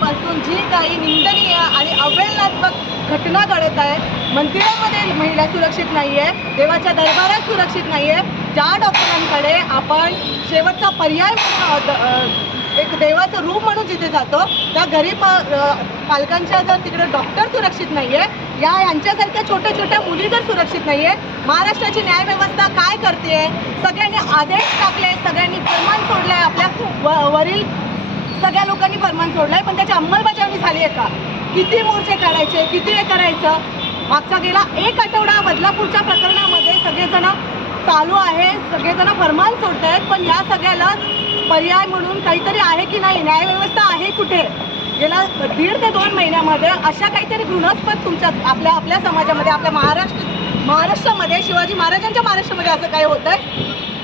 पासून जी काही निंदनीय आणि अवहेलनात्मक घटना घडत आहे मंदिरामध्ये महिला सुरक्षित नाही आहे देवाच्या दरबारात सुरक्षित नाही आहे ज्या डॉक्टरांकडे आपण शेवटचा पर्याय म्हणून एक देवाचं रूप म्हणून जिथे जातो त्या गरीब पालकांच्या जर तिकडे डॉक्टर सुरक्षित नाही आहे या यांच्यासारख्या छोट्या छोट्या मुली जर सुरक्षित नाही आहे महाराष्ट्राची न्यायव्यवस्था काय करते सगळ्यांनी आदेश टाकले सगळ्यांनी प्रमाण सोडलं आहे आपल्या व वरील सगळ्या लोकांनी फरमान सोडलंय पण त्याची अंमलबजावणी झाली आहे का? किती मोर्चे काढायचे किती हे करायचं? मागचा गेला एक आठवडा बदलापूरच्या प्रकरणामध्ये सगळेजण चालू आहे सगळेजण फरमान सोडत आहेत पण या सगळ्याला पर्याय म्हणून काहीतरी आहे की नाही? न्यायव्यवस्था आहे कुठे? गेल्या दीड ते दोन महिन्यामध्ये अशा काहीतरी घृणास्पद तुमच्या आपल्या आपल्या समाजामध्ये आपल्या महाराष्ट्र महाराष्ट्रामध्ये शिवाजी महाराजांच्या महाराष्ट्रामध्ये असं काय होत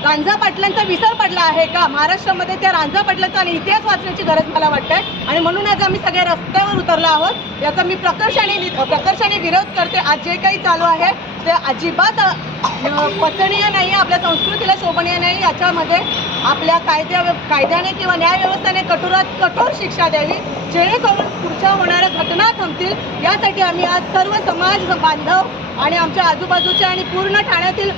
रांजा रांझा पाटलांचा विसर पडला आहे का? महाराष्ट्रामध्ये त्या रांझा पाटलांचा आणि इतिहास वाचण्याची गरज मला वाटते आणि म्हणून आज आम्ही सगळ्या रस्त्यावर उतरलो आहोत. याचा मी प्रकर्षाने प्रकर्षाने विरोध करते. आज जे काही चालू आहे ते अजिबात अ, पचनीय नाही आपल्या संस्कृतीला शोभनीय नाही. याच्यामध्ये आपल्या कायद्या कायद्याने किंवा न्यायव्यवस्थेने कठोरात कठोर शिक्षा द्यावी. जेणेकरून पुढच्या होणाऱ्या घटना थांबतील. यासाठी आम्ही आज सर्व समाज बांधव आणि आमच्या आजूबाजूच्या आणि पूर्ण ठाण्यातील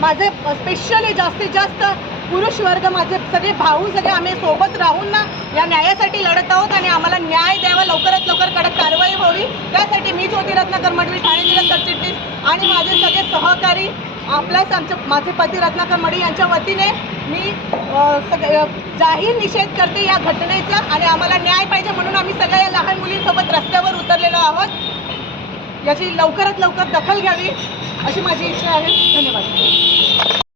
माझे स्पेशली जास्तीत जास्त पुरुष वर्ग माझे सगळे भाऊ सगळे आम्ही सोबत राहून ना या न्यायासाठी लढत आहोत आणि आम्हाला न्याय द्यावा लवकरात लवकर कडक कारवाई व्हावी. त्यासाठी मी ज्योती रत्नाकर मडवी ठाणे जिल्हा सरचिटणीस आणि माझे सगळे सहकारी आपल्याच आमचे माझे पती रत्नाकर मडे यांच्या वतीने मी अ, सग जाहीर निषेध करते या घटनेचा आणि आम्हाला न्याय पाहिजे म्हणून आम्ही सगळ्या या लहान मुलींसोबत रस्त्यावर उतरलेलो आहोत. याची लवकरात लवकर दखल घ्यावी अशी माझी इच्छा आहे. धन्यवाद.